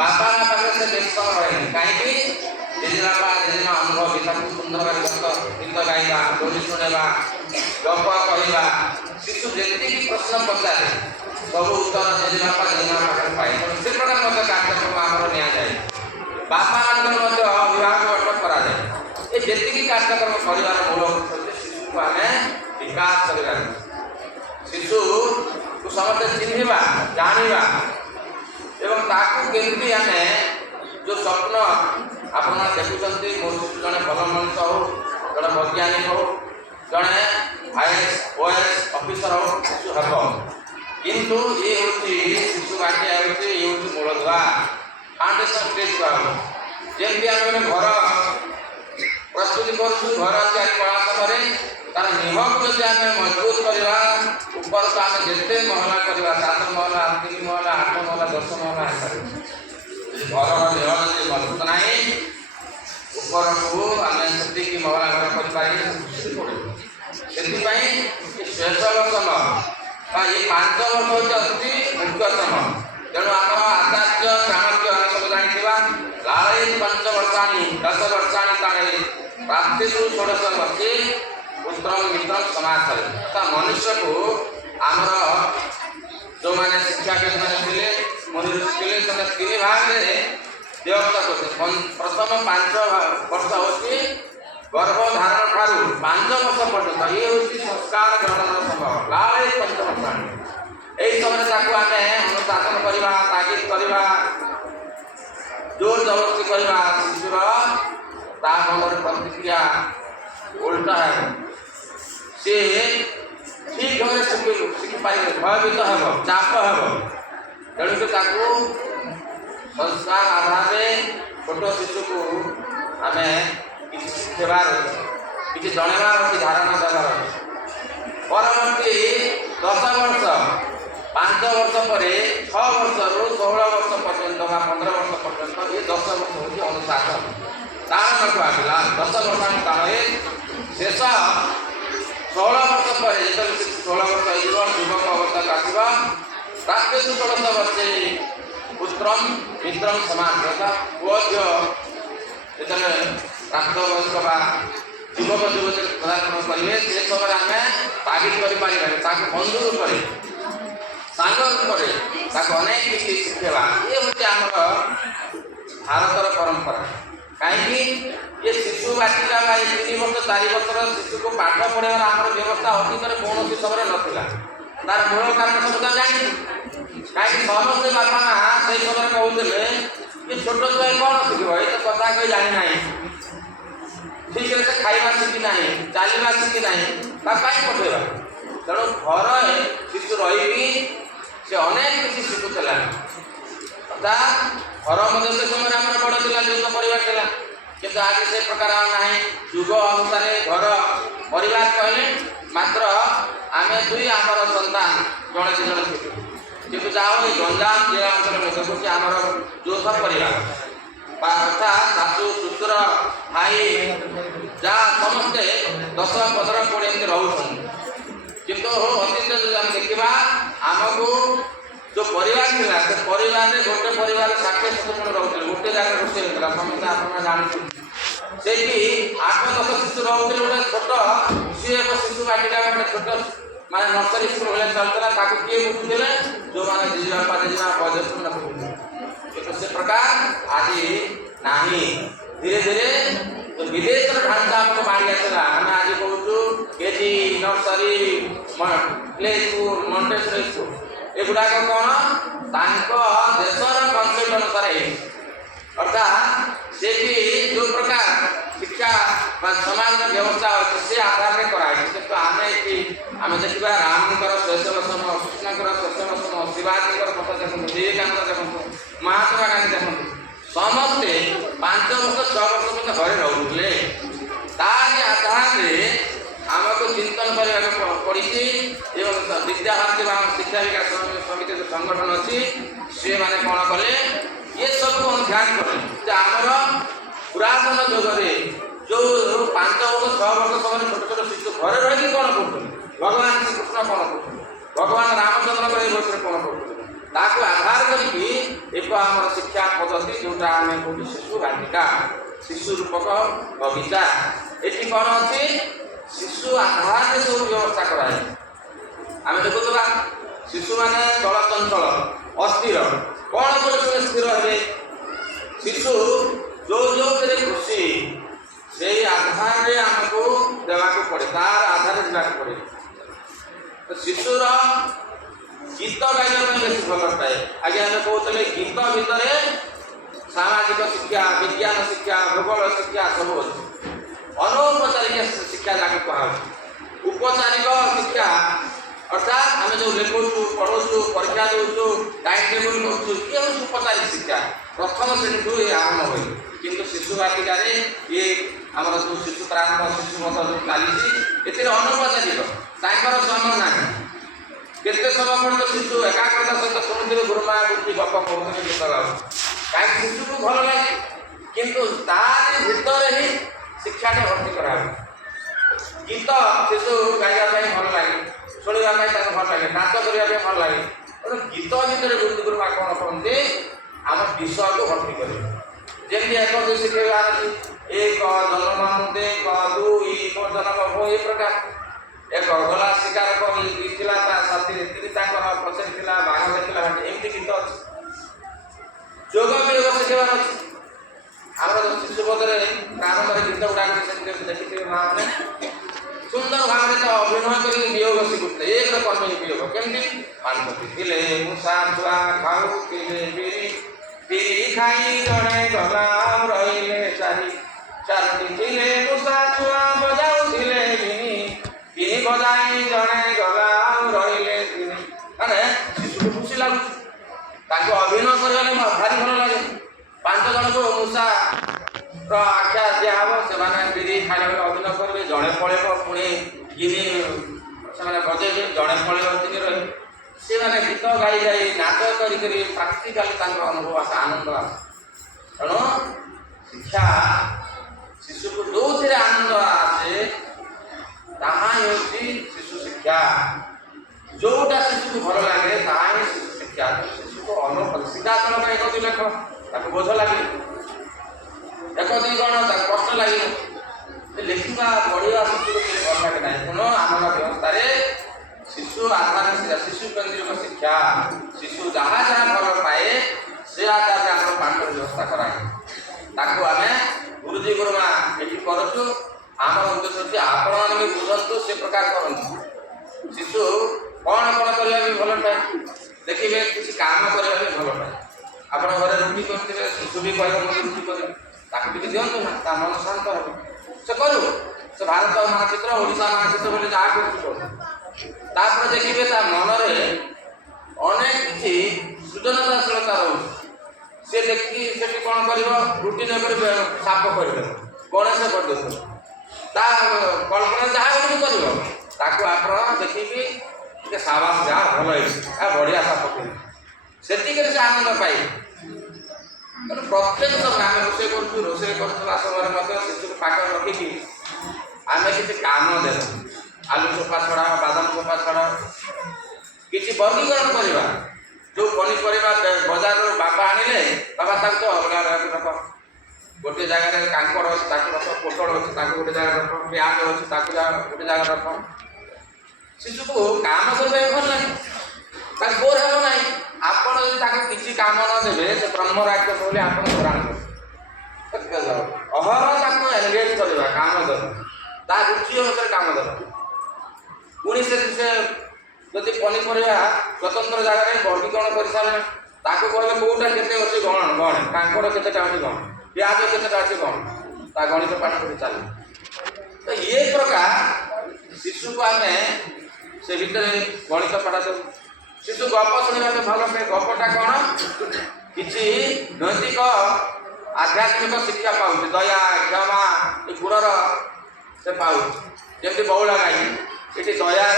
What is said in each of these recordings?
बापा पाखे से बेसी समय रहे कहीं ଜେଜେବାପା ଜେଜେମା ଅନୁଭବ ତାକୁ ସୁନ୍ଦର ଗୀତ ଗାଇବା, ଡୋଲି ଶୁଣେଇବା, ଗପ କହିବା, ଶିଶୁ ଯେତିକି ପ୍ରଶ୍ନ ପଚାରେ ସବୁ ଉତ୍ତର ଜେଜେବାପା ଜେଜେମା ପାଖରେ ପାଏ। ସେ ପ୍ରକାର ମଧ୍ୟ କାର୍ଯ୍ୟକ୍ରମ ଆମର ନିଆଯାଏ। ବାପାମାନଙ୍କର ମଧ୍ୟ ଅଭିଭାବକ କରାଯାଏ। ଏ ଯେତିକି କାର୍ଯ୍ୟକ୍ରମ କରିବାର ମୂଳ ଉଦ୍ଦେଶ୍ୟ ଶିଶୁକୁ ଆମେ ବିକାଶ କରିବା। ଶିଶୁକୁ ସମସ୍ତେ ଚିହ୍ନିବା, ଜାଣିବା ଏବଂ ତାକୁ କେମିତି ଆମେ ଯେଉଁ ସ୍ୱପ୍ନ ଆପଣମାନେ ଦେଖୁଛନ୍ତି, ମୋ ଶିଶୁ ଜଣେ ଭଲ ମଣିଷ ହଉ, ଜଣେ ବୈଜ୍ଞାନିକ ହଉ, ଜଣେ IAS OAS ଅଫିସର ହଉ ଶିଶୁ ହେବ। କିନ୍ତୁ ଇଏ ହେଉଛି ଶିଶୁ ବାଟିଆ ହେଉଛି ଇଏ ହେଉଛି ମୂଳଦୁଆ, ଫାଉଣ୍ଡେସନ୍ ଷ୍ଟେଜ୍ କୁହାହେବ। ଯେମିତି ଆମେ ଗୋଟେ ଘର ପ୍ରସ୍ତୁତି କରୁଛୁ, ଘର ତିଆରି କଲା ସମୟରେ ତାର ନିମକୁ ଯଦି ଆମେ ମଜବୁତ କରିବା, ଉପରକୁ ଆମେ ଯେତେ ମହଲା କରିବା, 7 ମହଲା 3 ମହଲା 8 ମହଲା 10 ମହଲା ହେଇପାରିବ। ଘରର ଦେହ ଯଦି ମଜବୁତ ନାହିଁ, ଉପରକୁ ଆମେ ସେତିକି ମହଲା ଘର କରିପାରିଲେ ପଡ଼ିବ। ସେଥିପାଇଁ ଶେଷବର୍ଷ ବା ଏ 5 ବର୍ଷ ହେଉଛି ଅତି ମୁଖ୍ୟତମ। ତେଣୁ ଆମର ଆଚାର୍ଯ୍ୟ ଚାଣକ୍ୟ ଆମେ ସବୁ ଜାଣିଥିବା, ଲାଳେଇ ପଞ୍ଚବର୍ଷାଣି 10 ବର୍ଷାଣି ତାଳେ ପ୍ରାପ୍ତିଷୁ ଷୋଡ଼ଶ ବର୍ଷେ ପୁତ୍ରଂ ମିତ୍ରଂ ସମାଚରେ। ତା ମନୁଷ୍ୟକୁ ଆମର ଯେଉଁମାନେ ଶିକ୍ଷାବିତମାନେ ଥିଲେ, ମୁନି ଋଷି ଥିଲେ, ସେମାନେ 3 ଭାଗରେ ବିଭକ୍ତ କରୁଥିଲେ। ପ୍ରଥମ 5 ବର୍ଷ ହେଉଛି ଗର୍ଭଧାରଣ ଠାରୁ 5 ବର୍ଷ ପର୍ଯ୍ୟନ୍ତ ଇଏ ହେଉଛି ସଂସ୍କାର ଗ୍ରହଣର ସମୟ, ଲାଳେଇ ପଞ୍ଚବର୍ଷାଣି। ଏହି ସମୟରେ ତାକୁ ଆମେ ଅନୁଶାସନ କରିବା, ତାଗିଦ କରିବା, ଜୋର ଜବରଦସ୍ତି କରିବା, ଶିଶୁର ତା ମନରେ ପ୍ରତିକ୍ରିୟା ଉଲ୍ଟା ହେବ। ସିଏ ଠିକ୍ ଭାବରେ ଶିଖିପାରିବେ, ଭୟଭୀତ ହେବ, ଚାପ ହେବ। ତେଣୁକି ତାକୁ ସଂସ୍କାର ଆଧାରରେ ଛୋଟ ଶିଶୁକୁ ଆମେ କିଛି ଶିଖେଇବାର ଅଛି, କିଛି ଜଣେଇବାର ଅଛି, ଧାରଣା ଦେବାର ଅଛି। ପରବର୍ତ୍ତୀ 10 ବର୍ଷ 5 ବର୍ଷ ପରେ 6 ବର୍ଷରୁ 16 ବର୍ଷ ପର୍ଯ୍ୟନ୍ତ ବା 15 ବର୍ଷ ପର୍ଯ୍ୟନ୍ତ ଏ 10 ବର୍ଷ ହେଉଛି ଅନୁଶାସନ। ତାରଣ କୁହାଗଲା 10 ବର୍ଷ ତାଳରେ ଶେଷ 16 ବର୍ଷ ପରେ ଯେତେବେଳେ 16 ବର୍ଷ ହେଇଯିବ, ଯୁବକ ଅବସ୍ଥାକୁ ଆସିବ, ପ୍ରାପ୍ତିଷୁ ଷୋଡ଼ଶ ବର୍ଷେ ପୁତ୍ରଂ ମିତ୍ରଂ ସମାଚରେତ। ପୁଅ ଝିଅ ଯେତେବେଳେ ପ୍ରାପ୍ତବୟସ୍କ ବା ଯୁବକ ଯୁବତୀ ପଦାର୍ପଣ କରିବେ, ସେ ସମୟରେ ଆମେ ତାଗିଦ କରିପାରିବା, ତାକୁ ବନ୍ଧୁ ରୂପରେ ସାଙ୍ଗ ରୂପରେ ତାକୁ ଅନେକ କିଛି ଶିଖେଇବା। ଇଏ ହେଉଛି ଆମର ଭାରତର ପରମ୍ପରା। କାହିଁକି ଏ ଶିଶୁ ବାଟିକା ବା 3 ବର୍ଷ 4 ବର୍ଷର ଶିଶୁକୁ ପାଠ ପଢ଼ାଇବାର ଆମର ବ୍ୟବସ୍ଥା ଅତୀତରେ କୌଣସି ସମୟରେ ନଥିଲା। ତାର ମୂଳ କାରଣ ସବୁ ତ ଜାଣିଛୁ। କାହିଁକି ସମସ୍ତେ ବାପା ମା ସେଇ ସମୟରେ କହୁଥିଲେ ଯେ ଛୋଟ ଛୁଆ କ'ଣ ଶିଖିବ, ଏ ତ କଥା କହି ଜାଣିନାହିଁ, ଠିକ୍ରେ ସେ ଖାଇବା ଶିଖି ନାହିଁ, ଚାଲିବା ଶିଖି ନାହିଁ, ତା ପାଇଁ ପଠେଇବା। ତେଣୁ ଘରେ ଶିଶୁ ରହିକି ସେ ଅନେକ କିଛି ଶିଖୁଥିଲା। ଅର୍ଥାତ୍ ଘର ମଧ୍ୟ ସେ ସମୟରେ ଆମର ବଡ଼ ଥିଲା, ଯୌଥ ପରିବାର ଥିଲା। କିନ୍ତୁ ଆଜି ସେ ପ୍ରକାର ନାହିଁ। ଯୁଗ ଅନୁସାରେ ଘର ପରିବାର କହିଲେ ମାତ୍ର ଆମେ 2 ଆମର ସନ୍ତାନ, ଜଣେ 2 ଜଣ ଥିଲୁ। କିନ୍ତୁ ଯାହା ହଉ ଗଞ୍ଜାମ ଜିଲ୍ଲା ଅଞ୍ଚଳରେ ମୁଁ ଦେଖୁଛି ଆମର ଯୌଥ ପରିବାର ବା ଅର୍ଥାତ୍ ଶାଶୁ ଶ୍ୱଶୁର ଭାଇ ଯାହା ସମସ୍ତେ 10 15 20 ଏମିତି ରହୁଛନ୍ତି। କିନ୍ତୁ ଅତୀତରେ ଯଦି ଆମେ ଦେଖିବା, ଆମକୁ ଯେଉଁ ପରିବାର ଥିଲା ସେ ପରିବାରରେ ଗୋଟେ ପରିବାର 60-70 ଜଣ ରହୁଥିଲେ, ଗୋଟେ ଜାଗାରେ ରୋଷେଇ ହେଉଥିଲା। ସମସ୍ତେ ଆପଣମାନେ ଜାଣୁଛନ୍ତି ସେଇଠି 8-10 ଶିଶୁ ରହୁଥିଲେ। ଗୋଟେ ଛୋଟ ସିଏ ଏକ ଶିଶୁ ବାଟିକା ଗୋଟେ ଛୋଟ ମାନେ ନର୍ସରୀ ସ୍କୁଲ ଭଳିଆ ଚାଲୁଥିଲା। ତାକୁ କିଏ ବୁଝୁଥିଲେ? ଯେଉଁମାନେ ଜେଜେବାପା ଜେଜେମା ବୟୋଜ୍ୟେଷ୍ଠ ବୁଝୁଥିଲେ। କିନ୍ତୁ ସେ ପ୍ରକାର ଆଜି ନାହିଁ। ଧୀରେ ଧୀରେ ବିଦେଶର ଢାଞ୍ଚା ଆମକୁ ମାଡ଼ି ଆସିଲା। ଆମେ ଆଜି କହୁଛୁ KG, nursery, play school, Montessori school. ଏଗୁଡ଼ାକ କ'ଣ ତାଙ୍କ ଦେଶର କନସେପ୍ଟ ଅନୁସାରେ ହେଇଛି। ଅର୍ଥାତ୍ ସେଠି ଯେଉଁ ପ୍ରକାର ଶିକ୍ଷା ବା ସମାଜର ବ୍ୟବସ୍ଥା ଅଛି ସେ ଆଧାରରେ କରାହେଇଛି। କିନ୍ତୁ ଆମେ ଏଠି ଆମେ ଦେଖିବା ରାମଙ୍କର ଶୈଶବସମ, କୃଷ୍ଣଙ୍କର ଶୈଶବସମ, ଶିବାଜୀଙ୍କର କଥା ଦେଖନ୍ତୁ, ବିବେକାନନ୍ଦ ଦେଖନ୍ତୁ, ମହାତ୍ମା ଗାନ୍ଧୀ ଦେଖନ୍ତୁ, ସମସ୍ତେ 5 ବର୍ଷ 6 ବର୍ଷ ପର୍ଯ୍ୟନ୍ତ ଘରେ ରହୁଥିଲେ। ତାରି ଆଧାରରେ ଆମକୁ ଚିନ୍ତନ କରିବାକୁ ପଡ଼ିଛି। ଏବଂ ବିଦ୍ୟାଭାରତୀ ବା ଶିକ୍ଷା ବିକାଶ ସମିତି ଯେଉଁ ସଂଗଠନ ଅଛି, ସେମାନେ କ'ଣ କଲେ, ଏସବୁ ଧ୍ୟାନ କଲେ ଯେ ଆମର ପୁରାତନ ଯୁଗରେ ଯେଉଁ 5 ବର୍ଷ 6 ବର୍ଷ ସମୟରେ ଛୋଟ ଛୋଟ ଶିଶୁ ଘରେ ରହିକି କ'ଣ କରୁଥିଲେ, ଭଗବାନ ଶ୍ରୀକୃଷ୍ଣ କ'ଣ କରୁଥିଲେ, ଭଗବାନ ରାମଚନ୍ଦ୍ରଙ୍କ ଏହି ବର୍ଷରେ କ'ଣ କରୁଥିଲେ, ତାକୁ ଆଧାର କରିକି ଏକ ଆମର ଶିକ୍ଷା ପଦ୍ଧତି ଯେଉଁଟା ଆମେ କହୁଛୁ ଶିଶୁ ବାଟିକା। शिशु रूपक बगीचा। ये कौन अच्छी शिशु आधार सब व्यवस्था कराए। आम देखुवा शिशु मैंने चलचंचल अस्थिर कौन कर स्थिर हे शिशु जो जो खुशी से आधार आमको देवाक पड़े तार आधार देवाक पड़े। तो शिशुर गीत गाइबा बेस भल पाए। आगे आम कहते गीत भितर सामाजिक शिक्षा विज्ञान शिक्षा भूगोल शिक्षा सब अच्छे। अनौपचारिक शिक्षा जहाँ कह उपचारिक शिक्षा अर्थात आम जो लिखुचु पढ़ुचु परीक्षा दूचु टाइम टेबुल करूँ ये हूँ उपचारिक शिक्षा प्रथम श्रेणी ये आरंभ हुए। किंतु शिशु बाटिकार ये आम जो शिशु प्रारंभ शिशु मत जो चली ए अनौपचारिक तांकर समय ना केते समय पर्यटन शिशु एकाग्रता सहित शुणुते गुरुमा गुरुजी गप कहते गीत गाऊ कहीं शिशु को भल लगे किंतु तार भीतर ही शिक्षा भर्ती करा गीत शिशु गाइबा भल लगे शुणा भल लगे नाच करने भल लगे गीत भितर गुरुजी गुरुमा कौन कहते आम विषय को भर्ती करें जमी एक जो शिखेबार अच्छी एक जन्म मुदे दुई जन्म भो ये प्रकार एक गला शिकार कर साथी पछाड़ी बाघ देखला एमती गीत अच्छे जोग वियोग शिखेबार अच्छे। आम शिशु पदे प्रारंभ गीत गुड़ाक देखिए माँ मैंने सुंदर भाव में अभिनय कर वियोग शिखुते एक कर्म वियोग केमती पानपति थिले मूषा छुआ खाऊले बिरी खाई जड़े गला रही चारोटी थिले मूषा छुआ बजाऊले बिनी बजाई जड़े गला रही माने शिशु को खुशी लगुच अभिनय कर भारी भल लगे। 5 जन को मूषा आख्या दिहब से बिरी खाइला अभिनय करेंगे जड़े पड़ेब पुणी गिनी से बजेबे जड़े पड़ेब 3 रही से मैंने गीत गाई गाई नाच करी प्राक्टिकाली अनुभव आस आनंद आस तेणु शिक्षा शिशु को जो थे आनंद आसे ताही शिशु शिक्षा जोटा शिशु को भल लगे ताही शिशु शिक्षा। शिशु को अनुभव सीधासलख एक दिन लेख ताको बोझ लगे एक दिन कौन कष्ट लगे लिखा पढ़ा शिशु को भल लगे ना तेणु आम व्यवस्था शिशु आधार शिशु केन्द्रिक शिक्षा शिशु जहाँ जहाँ भल पाए से आधार आम पाठ व्यवस्था कराए आम गुरुजी गुरुमा ये करूँ। आम उद्देश्य अच्छे आपण मैंने भी बुझंतु से प्रकार करूँ। शिशु कौन कौन करने भल पाए देखिए किसी काम करने भल पाए आप घर रुटी करते शिशु भी कह रुटी कर दिंतु ना मन शांत हो से करू से भारत मानचित्र ओडिशा मानचित्र बोले जहाँ कर देखिए मनरे अनेक किसी सृजनशीलता रोचे सी देखिए से कौन कर रुटी नक साप कर गणेश करदे कल्पना जहाँ भी कर आप देखिए साबास जहाँ भल बढ़िया साप कर आनंद पाए। प्रत्येक समय आम रोसे कर समय शिशु को पाक रखिकी आम किसी काम दे आलू चोपा छड़ा बादाम चोपा छड़ा किसी वर्गीकरण करवा जो पनीपरिया बजार बापा आनिले बाबा तक तो अलग अलग रख गोटे जगह कांकड़ अच्छे रख पोटल अच्छे गोटे जगह रख प्याज अच्छे गोटे जगह रख शिशु को काम करने भल लगे बोर हे ना आपड़ किसी काम न देवे से ब्रह्म राज्य बोले आप अहर एनगेज करवा काम देवा रुचि अनुसार काम देवा पुणी से जदि पनीपरिया स्वतंत्र जगह वर्गीकरण कर सारे कहे कौटा के अच्छे गण गण कांकड़ के अच्छे गण प्याज के अच्छे गण ता गणित पाठ कर चले। तो ये प्रकार शिशु को आम से भितर गणित पाठ देव शिशु गप शुणा भल पाए गपटा कौन किसी नैतिक आध्यात्मिक शिक्षा पाऊँ दया क्षमा गुणर से पाऊँ जमी बउला गाई ये दया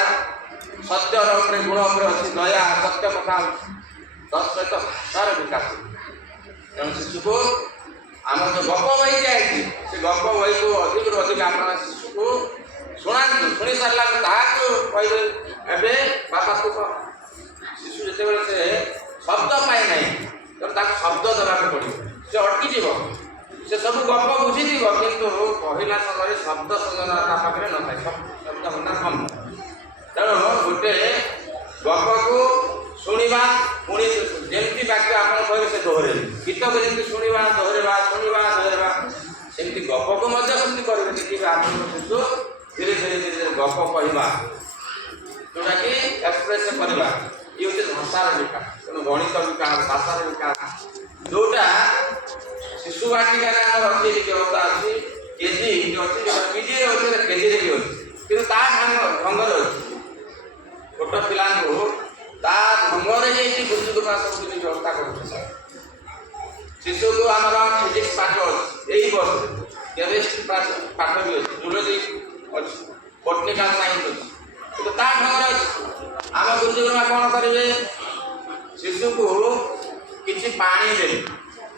सत्यर गुण अच्छी दया सत्य कथा तत्सहित भाषार विकास तेणु शिशु को आम जो गप बही जाए से गप बही को अधिक अधिक आप शिशु को शुणा शुणी सारा कहे ए बापा तू कह शिशु जिते से शब्द पाए ना तेनाली शब्द देवाक पड़ो से अटकी से सब गप बुझी किंतु कहला समय शब्द संयोजन पाखे न था शब्द घंटा कम तेणु गोटे गप को शुणा पुणी जमी वाक्य आप कहे से दोहरे गीत को जमी शुणा दोहरवा शुणा दोहरवा सेमती गप को सेमती करेंगे देखिए आप शिशु धीरे धीरे धीरे गप कहवा जोटा कि एक्सप्रेस करवा ये हूँ भाषार विकास तेणु गणित विकास भाषार विकास जोटा शिशु वाटिकार अच्छी व्यवस्था अच्छी केजी अच्छी पीजी अच्छे केजी भी अच्छी कि ढंगर अच्छी छोट पिला ढंगर गुरुजुगुरुमा सब किसी व्यवस्था कर शिशु को आम फिजिक्स पाठ अच्छी यही वर्ष केमिस्ट्री पाठ भी अच्छी जूलोजी अच्छी बोटनिकाल साइंस अच्छी कि ढंगर अच्छी आम गुरुजुगुरुमा कौन करेंगे शिशु को किसी पानी दे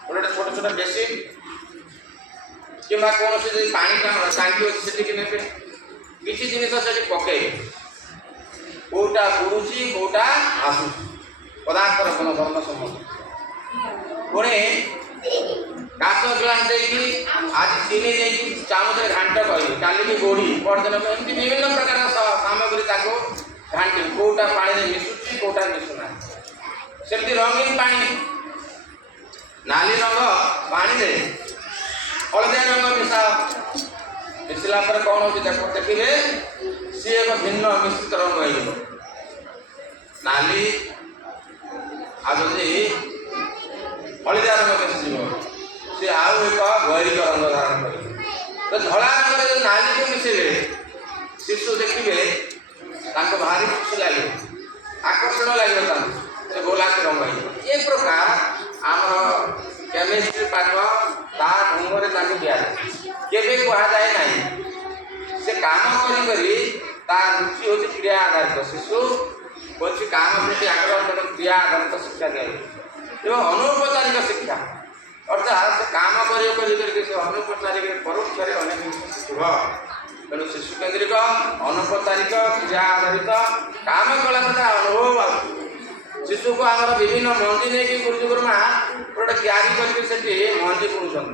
गोटे छोट छोट बेसिन कि कौन से पानी टांकी अच्छे से किसी जिन से पके कौटा बुड़ुची कौटा आसू पदार्थर गुण धर्म संबंध पुणी काच ग्लास देखिए आज चीनी देखिए चामच घाट कह काली गोड़ी परदिन एमती विभिन्न प्रकार सामग्री घाटी कौटा पानी मिशुची कौटा मिशुना सेमती रंगीन पानी नाली रंग पानी दे हलदिया रंग मिसाओ मिसला पर कौन हो देखिए सी एक भिन्न मिश्रित रंग हो नाली आदि हलदिया रंग मिशिज सी आउ एक गैरिक रंग धारण कर तो धला रंग जो नाली को मिसेले शिशु देखिए भारी खुशी लगे आकर्षण लगे से गोलापी रंग ये प्रकार आमर केमिस्ट्री पाठ तार ढंग से दिया केवे कहुए ना से काम कर रुचि हूँ क्रिया आधारित शिशु कौन काम प्रति आग्रह तेणु क्रिया आधारित शिक्षा दिया अनौपचारिक शिक्षा अर्थात से काम कर अनौपचारिक परोक्ष अनेक जिन शिखब तेणु शिशु केन्द्रिक अनौपचारिक क्रिया आधारित काम कला अनुभव आ शिशु को आम विभिन्न मंजी नहीं गुरुजुगुरुमा गोटे क्यारी करके मंजी बुणुन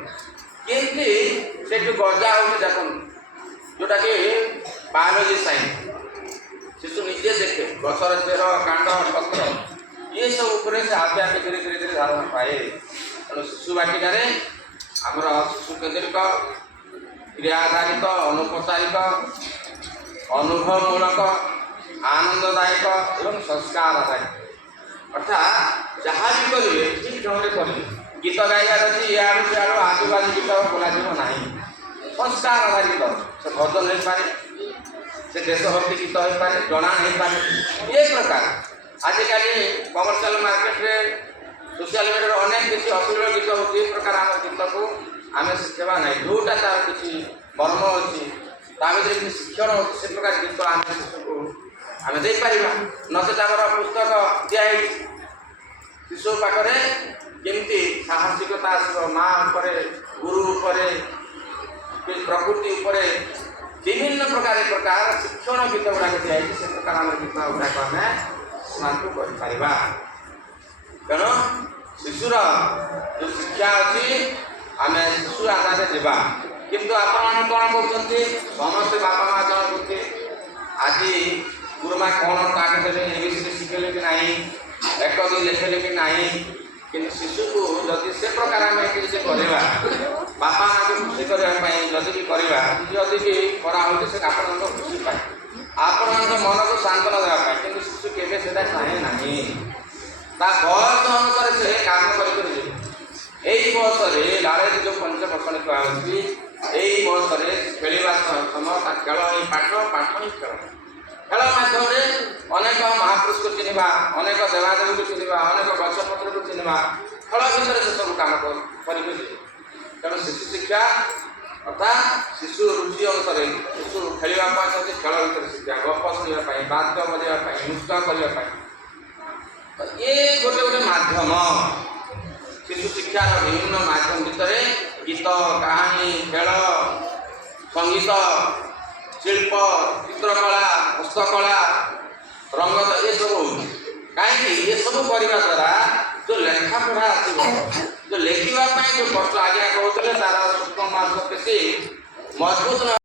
केमती से गजा हो देख जोटा कि बायोलोजी साइंस शिशु निजे देखे गचर चेर कांड पत्र ये सब उपरे से आपे आपे धीरे धीरे धीरे धारणा पाए तेणु शिशु वाटिकार आमर शिशु केन्द्रिक क्रिया आधारित अनौपचारिक अनुभवमूलक आनंददायक एवं संस्कार आधारित अर्थात जहाँ भी करेंगे ठीक ढंग से करेंगे गीत गाइबार अच्छी इाड़ू सियाड़ू आजूबाजू गीत बोलाज ना संस्कार आधारित से भजन हो पाए से देशभक्ति गीत हो पाए जना हो पाए ये प्रकार आजिकल कमर्शियल मार्केट रे सोशल मीडिया अनेक किसी अश्लील गीत हो प्रकार आम गीत को आम शिखेबा ना जोटा तार किसी मर्म अच्छी भर शिक्षण हो से प्रकार गीत आम शिशु को आम देपर नचेत आम पुस्तक दिखाई शिशु पाखे केमती साहसिकता आसो माँ गुरु प्रकृति विभिन्न प्रकार शिक्षण गीत गुड़ाक दिखाई से प्रकार आम गीत गुड़ाक आम शुणा तेणु शिशुर जो शिक्षा अच्छी आम शिशु आधार जावा किंतु आपण कौन कर समस्ते बापा माँ जन करते आज गुरुमा कौन ताकत एबीसीडी शिखेले कि नहीं एक दिन लिखेले कि नहीं कि शिशु को जदि से प्रकार आम किसी करवा बापा माँ को खुशी करने जदि भी करवा जदि भी कराऊँ से आप खुशी पाए आपण मन को सांत्वना देवाई कि शिशु केवे से चाहे ना बयस अनुसार से काम कर बयस लाड़े जो पंचपोषण कहती यही बयस खेलवा समय खेल ही पाठ पाठ ही खेल खेल मध्यम अनेक महापुरुष को चिन्हवा अनेक देवादेवी को चिन्हवा अनेक गछपत्र को चिन्हवा खेल भितर से सब काम कर तेणु शिशु शिक्षा अर्थात शिशु रुचि अनुसार शिशु खेलवाई खेल भितर शिक्षा गप शुणापी बाद्य बजाइवाई नृत्य करने ये गोटे गोटे माध्यम शिशु शिक्षार विभिन्न माध्यम भितर गीत कहानी खेल संगीत शिल्प चित्रकला हस्तकला रंग ये सब कहीं ये सब करने द्वारा जो लेखा पढ़ा आसो जो लेखा जो कष्ट आज्ञा कहते तार सूक्ष्म मार्ग बेसी मजबूत न